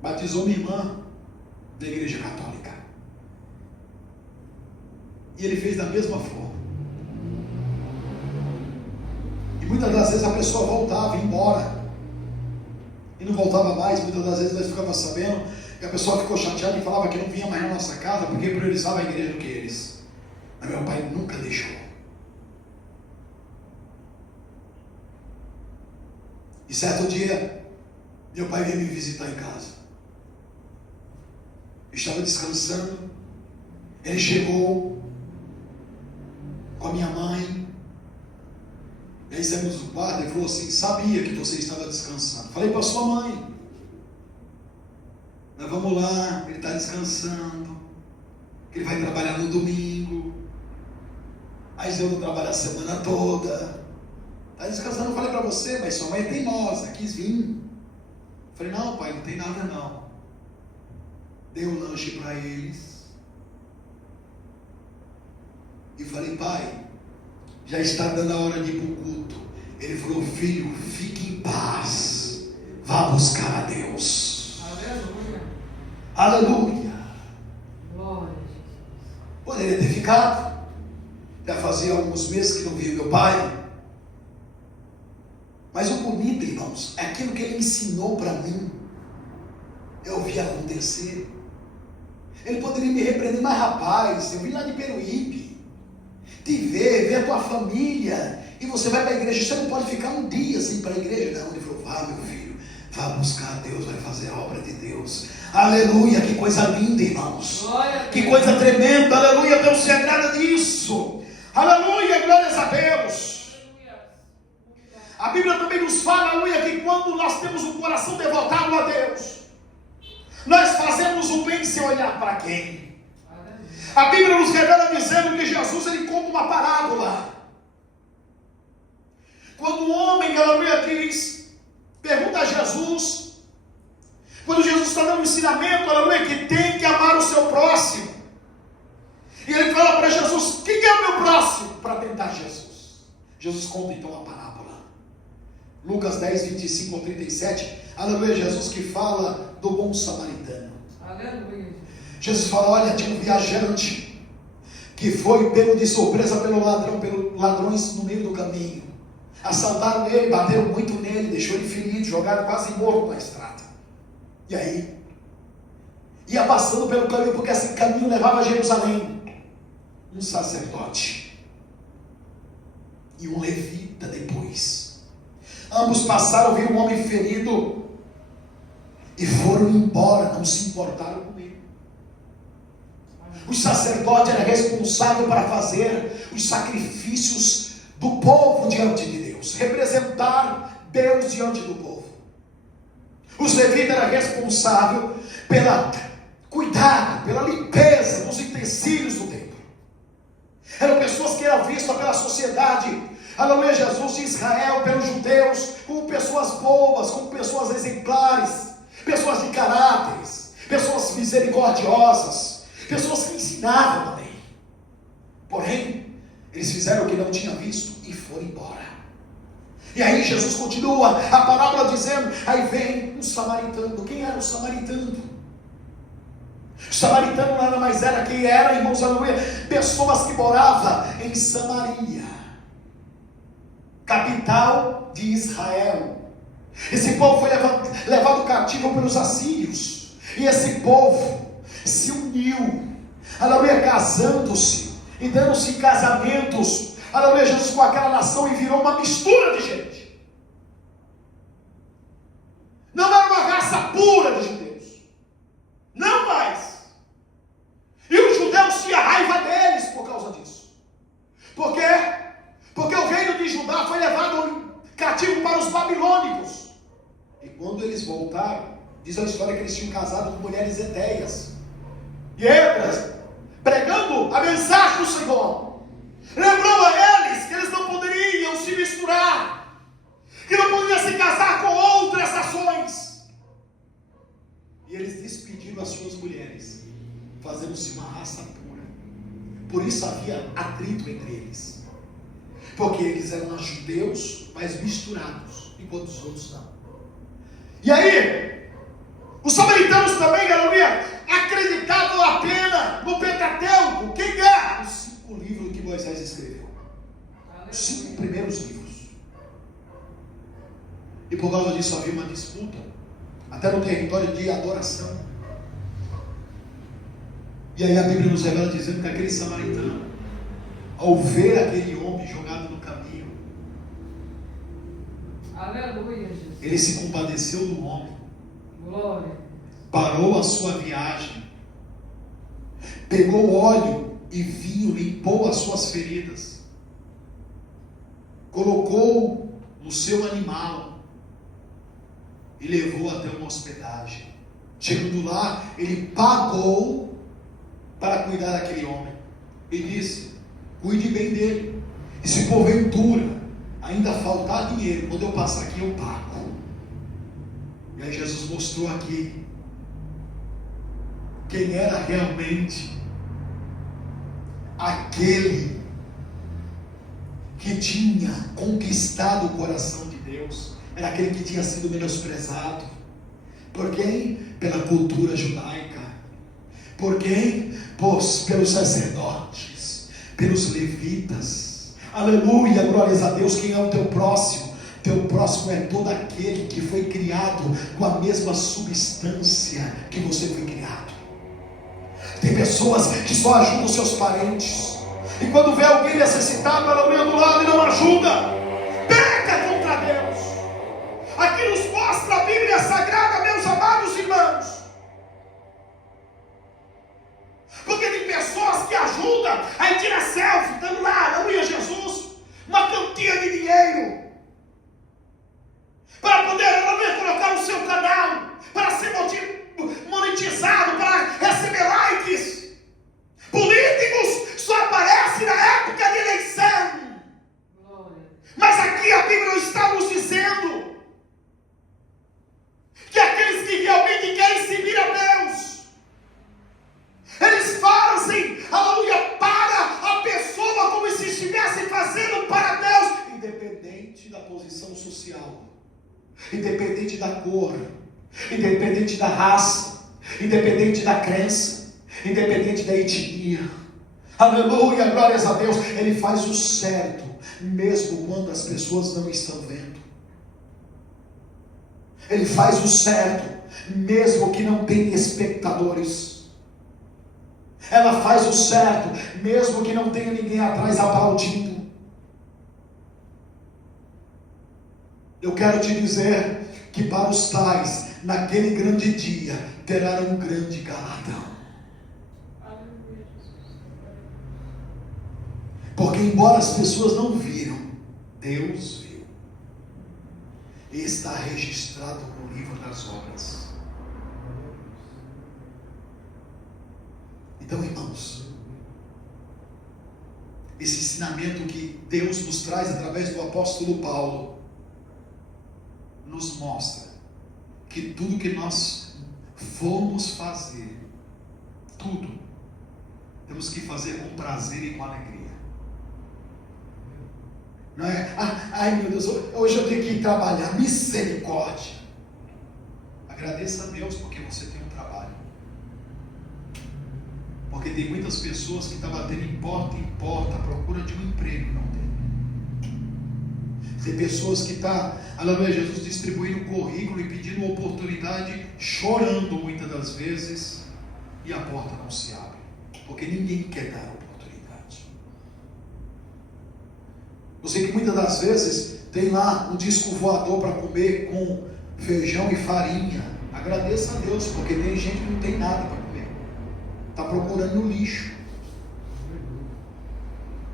batizou minha irmã da igreja católica, e ele fez da mesma forma. E muitas das vezes a pessoa voltava, ia embora, e não voltava mais. Muitas das vezes nós ficávamos sabendo que a pessoa ficou chateada e falava que não vinha mais na nossa casa porque priorizava a igreja do que eles. Mas meu pai nunca deixou. E certo dia, meu pai veio me visitar em casa. Eu estava descansando. Ele chegou com a minha mãe. E aí saímos do quarto. Ele falou assim: sabia que você estava descansando. Falei para sua mãe: nós vamos lá, ele está descansando, ele vai trabalhar no domingo. Aí eu não trabalho a semana toda. Está descansando. Eu falei para você: mas sua mãe é teimosa, quis vir. Falei: não, pai, não tem nada não. Dei um lanche para eles. E falei: pai, já está dando a hora de ir para o culto. Ele falou: filho, fique em paz, vá buscar a Deus. Aleluia. Aleluia. Glória. Poderia ter ficado. Já fazia alguns meses que não via meu pai. Mas o bonito, irmãos, é aquilo que ele ensinou para mim. eu vi acontecer. Ele poderia me repreender, mas rapaz, eu vim lá de Peruíbe, te ver a tua família, e você vai para a igreja, você não pode ficar um dia sem ir para a igreja. Não, ele falou, vá meu filho, vá buscar a Deus, vai fazer a obra de Deus. Aleluia, que coisa linda, irmãos, que coisa tremenda, aleluia, Deus se agrada disso, aleluia, glórias a Deus. A Bíblia também nos fala, aleluia, que quando nós temos um coração devotado a Deus, nós fazemos o bem sem olhar para quem. A Bíblia nos revela dizendo que Jesus, ele conta uma parábola. Quando o homem, aleluia, pergunta a Jesus, quando Jesus está dando um ensinamento, aleluia, que tem que amar o seu próximo, e ele fala para Jesus, quem é o meu próximo? Para tentar Jesus. Jesus conta então a parábola. Lucas 10, 25 ao 37, aleluia, Jesus que fala do bom samaritano. Aleluia. Jesus fala, olha, tinha um viajante que foi pego de surpresa pelos ladrões no meio do caminho. Assaltaram ele, bateram muito nele, deixou ele ferido, jogaram quase morto na estrada. E aí, ia passando pelo caminho, porque esse caminho levava a Jerusalém, um sacerdote e um levita depois. Ambos passaram, viram um homem ferido e foram embora, não se importaram com ele. O sacerdote era responsável para fazer os sacrifícios do povo diante de Deus, representar Deus diante do povo. Os levitas eram responsáveis pela cuidado, pela limpeza dos utensílios do templo. Eram pessoas que eram vistas pela sociedade, aleluia, Jesus de Israel, pelos judeus, como pessoas boas, como pessoas exemplares, pessoas de caráteres, pessoas misericordiosas, pessoas que ensinavam a lei. Porém, eles fizeram o que não tinham visto e foram embora. E aí Jesus continua a parábola dizendo, aí vem um samaritano. Quem era o samaritano? O samaritano nada mais era que era, irmãos, aleluia, pessoas que moravam em Samaria, capital de Israel. Esse povo foi levado cativo pelos assírios, e esse povo se uniu, aleluia, casando-se e dando-se em casamentos, aleluia, Jesus, com aquela nação, e virou uma mistura de gente. Não era uma raça pura de judeus, não mais. E os judeus tinham raiva deles por causa disso. Por quê? Porque o reino de Judá foi levado cativo para os babilônicos. E quando eles voltaram, diz a história que eles tinham casado com mulheres etéias. E Esdras, pregando a mensagem do Senhor, lembrou a eles que eles não poderiam se misturar, que não poderiam se casar com outras nações. E eles despediram as suas mulheres, fazendo-se uma raça pura. Por isso havia atrito entre eles, porque eles eram judeus, mas misturados, enquanto os outros não. E aí, os samaritanos também, aleluia, acreditavam apenas no Pentateuco. Quem é? Os 5 livros que Moisés escreveu, os 5 primeiros livros. E por causa disso havia uma disputa, até no território de adoração. E aí a Bíblia nos revela dizendo que aquele samaritano, ao ver aquele homem jogado no caminho, aleluia, Jesus, ele se compadeceu do homem, glória, parou a sua viagem, pegou óleo e vinho, limpou as suas feridas, colocou no seu animal e levou até uma hospedagem. Chegando lá, ele pagou para cuidar daquele homem e disse, cuide bem dele, e se porventura ainda faltar dinheiro, quando eu passar aqui eu pago. E aí Jesus mostrou aqui quem era realmente aquele que tinha conquistado o coração de Deus. Era aquele que tinha sido menosprezado. Por quem? Pela cultura judaica. Por quem? Pelos sacerdotes, pelos levitas. Aleluia, glórias a Deus. Quem é o teu próximo? Teu próximo é todo aquele que foi criado com a mesma substância que você foi criado. Tem pessoas que só ajudam seus parentes, e quando vê alguém necessitado, ela olha do lado e não ajuda. Peca contra Deus. Aqui nos mostra a Bíblia Sagrada, meus amados irmãos. Porque tem pessoas que ajudam, aí tira selfie, estando lá, aleluia Jesus, uma quantia de dinheiro, para poder, aleluia, colocar no seu canal, para ser monetizado, para receber likes. Políticos só aparecem na época de eleição. Mas aqui a Bíblia está nos dizendo que aqueles que realmente querem servir a Deus, eles fazem, aleluia, para a pessoa como se estivessem fazendo para Deus, independente da posição social, independente da cor, independente da raça, independente da crença, independente da etnia. Aleluia, glórias a Deus. Ele faz o certo, mesmo quando as pessoas não estão vendo. Ele faz o certo, mesmo que não tenha espectadores. Ela faz o certo, mesmo que não tenha ninguém atrás aplaudindo. Eu quero te dizer que para os tais, naquele grande dia, terá um grande galardão. Porque embora as pessoas não viram, Deus viu. E está registrado no livro das obras. Então, irmãos, esse ensinamento que Deus nos traz através do apóstolo Paulo, nos mostra que tudo que nós formos fazer, tudo, temos que fazer com prazer e com alegria. Não é? Ai meu Deus, hoje eu tenho que ir trabalhar, misericórdia. Agradeça a Deus porque você tem um trabalho. Porque tem muitas pessoas que estão batendo em porta à procura de um emprego e não tem. Tem pessoas que estão, aleluia, Jesus, distribuindo currículo e pedindo oportunidade, chorando muitas das vezes, e a porta não se abre, porque ninguém quer dar oportunidade. Eu sei que muitas das vezes tem lá um disco voador para comer com feijão e farinha. Agradeça a Deus, porque tem gente que não tem nada para comer, está procurando no lixo,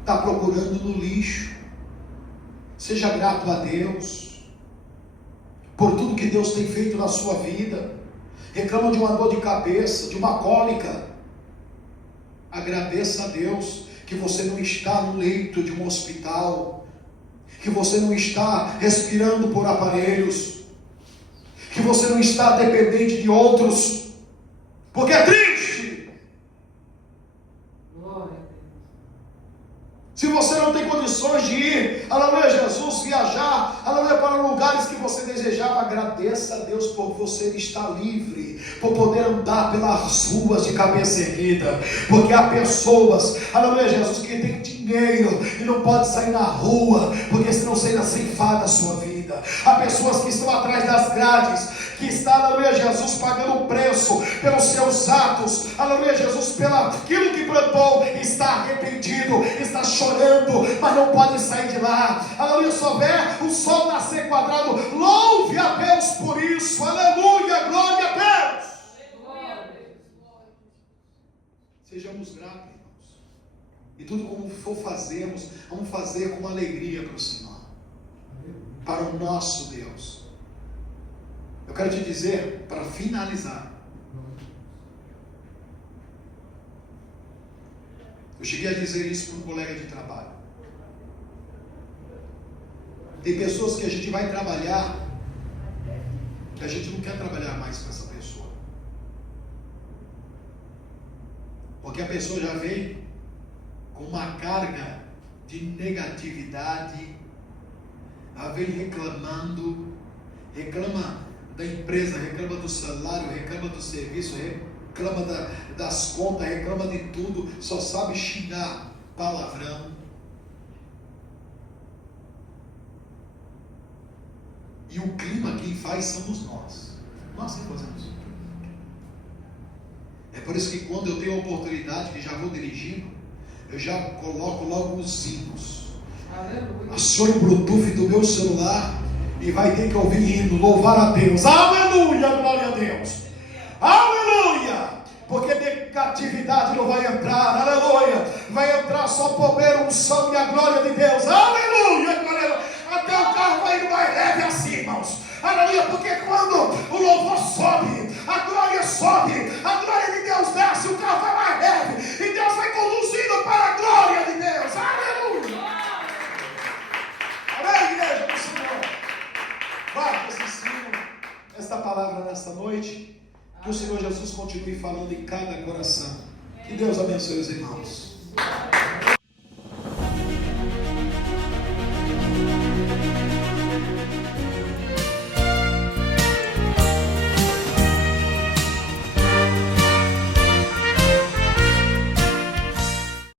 está procurando no lixo. Seja grato a Deus por tudo que Deus tem feito na sua vida. Reclama de uma dor de cabeça, de uma cólica. Agradeça a Deus que você não está no leito de um hospital, que você não está respirando por aparelhos, que você não está dependente de outros, porque é triste. Se você não tem condições de ir, aleluia, Jesus, viajar, aleluia, para lugares que você desejava, agradeça a Deus por você estar livre, por poder andar pelas ruas de cabeça erguida, porque há pessoas, aleluia, Jesus, que tem dinheiro e não pode sair na rua, porque senão será ceifada a sua vida. Há pessoas que estão atrás das grades, que está, aleluia, Jesus, pagando o preço pelos seus atos, aleluia, Jesus, pelo aquilo que plantou, está arrependido, está chorando, mas não pode sair de lá, aleluia, só vê o sol nascer quadrado. Louve a Deus por isso, aleluia, glória a Deus. Sejamos gratos, irmãos, e tudo como for fazermos, vamos fazer com alegria para o Senhor, para o nosso Deus. Eu quero te dizer, para finalizar, eu cheguei a dizer isso para um colega de trabalho. Tem pessoas que a gente vai trabalhar, que a gente não quer trabalhar mais com essa pessoa, porque a pessoa já vem com uma carga de negatividade, ela vem reclamando, reclama da empresa, reclama do salário, reclama do serviço, reclama das contas, reclama de tudo, só sabe xingar, palavrão. E o clima quem faz somos nós. Nós que fazemos. É por isso que quando eu tenho a oportunidade, que já vou dirigindo, eu já coloco logo os hinos. Aleluia. Acione o Bluetooth do meu celular e vai ter que ouvir hino, louvar a Deus. Aleluia, glória a Deus. Aleluia. Porque negatividade não vai entrar. Aleluia. Vai entrar só poder, unção e a glória de Deus. Aleluia, glória a Deus. Até o carro vai indo mais leve assim, irmãos. Aleluia, porque quando o louvor sobe, a glória sobe, a glória de Deus desce, o carro vai mais leve, e Deus vai conduzindo para a glória de Deus. Aleluia. Amém, igreja do Senhor. Vai, esse ensino, esta palavra nesta noite, que o Senhor Jesus continue falando em cada coração. Que Deus abençoe os irmãos.